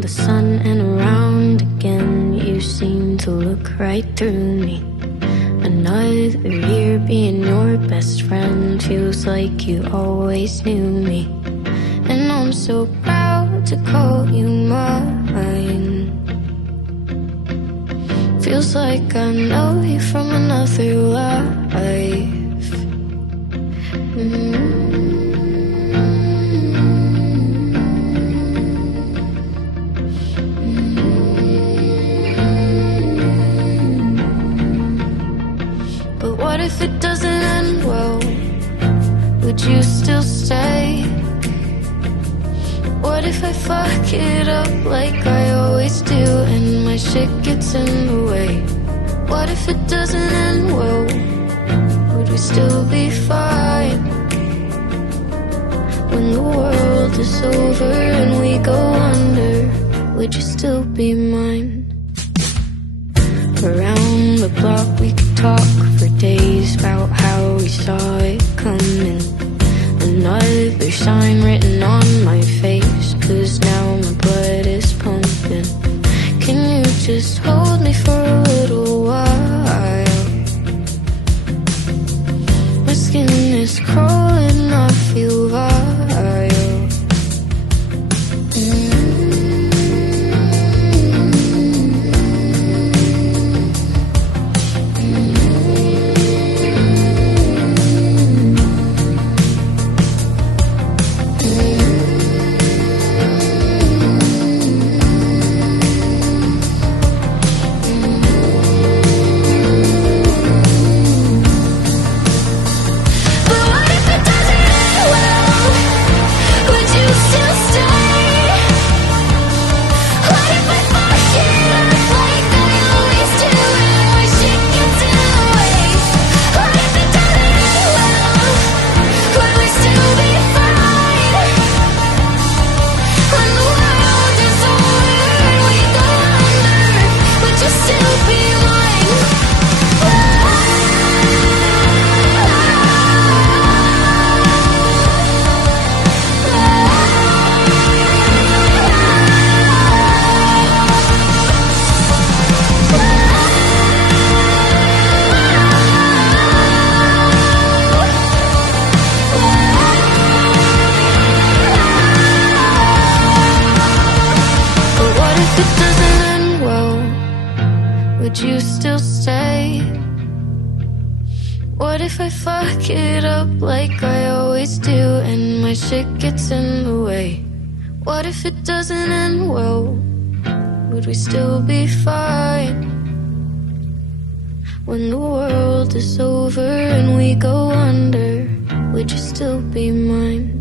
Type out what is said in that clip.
around the sun and around again. You seem to look right through me. Another year being your best friend feels like you always knew me. And I'm so proud to call you mine. Feels like I know you from another life. But what if it doesn't end well? Would you still stay? What if I fuck it up like I always do and my shit gets in the way? What if it doesn't end well? Would we still be fine? When the world is over and we go under, would you still be mine? Around the block we could talk for days about how we saw it coming. Another sign written on my face, 'cause now my blood is pumping. Can you just hold me for a little while? My skin is crawling, I feel vile. Would you still stay? What if I fuck it up like I always do and my shit gets in the way? What if it doesn't end well? Would we still be fine? When the world is over and we go under, would you still be mine?